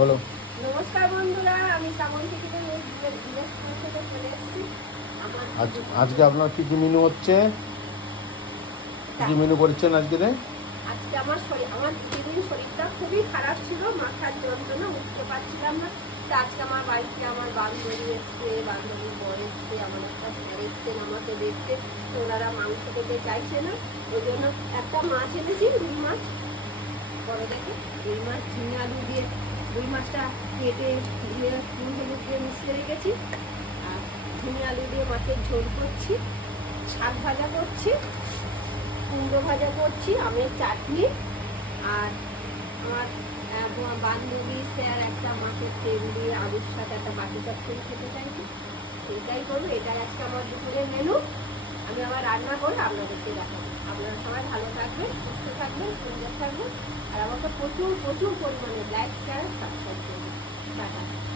বলো। নমস্কার বন্ধুরা, আমি শ্রাবণী থেকে চলে এসেছি। আমার আজকে আপনার কি কি মেনু হচ্ছে? কি কি মেনু করছেন আজকে? আজকে আমার দুদিন শরীরটা খুবই খারাপ ছিল, মাথার যন্ত্রণা, উঠতে পারছিলাম না। তো আজকে আমার বাড়িতে আমার বান্ধবী এসছে, বান্ধবীর বর এসছে, আমার একটা স্যার এসছেন আমাকে দেখতে। তো ওনারা মাংস খেতে চাইছে না, ওই জন্য একটা মাছ এনেছি, রুই মাছ, বড় দেখে রুই মাছ, ঝিঙে আলু দিয়ে রুই মাছটা কেটে দিয়ে নুন হলুদ দিয়ে মিশিয়ে রেখেছি। আর ঝিঙে আলু দিয়ে মাছের ঝোল করছি, শাক ভাজা করছি, কুমড়ো ভাজা করছি, আমের চাটনি। আর আমার বান্ধবী স্যার একটা মাছের তেল দিয়ে আলুর সাথে একটা বাটি চচ্চড়ি খেতে চাইছি, এটাই করবো। এটাই আজকে আমার দুপুরের মেনু। আমি আবার রান্না করে আপনাদেরকে দেখাবো। আপনারা সবাই ভালো থাকবেন, সুস্থ থাকবেন, সুন্দর থাকবেন। আর আমাকে প্রচুর প্রচুর পরিমাণে লাইক, শেয়ার,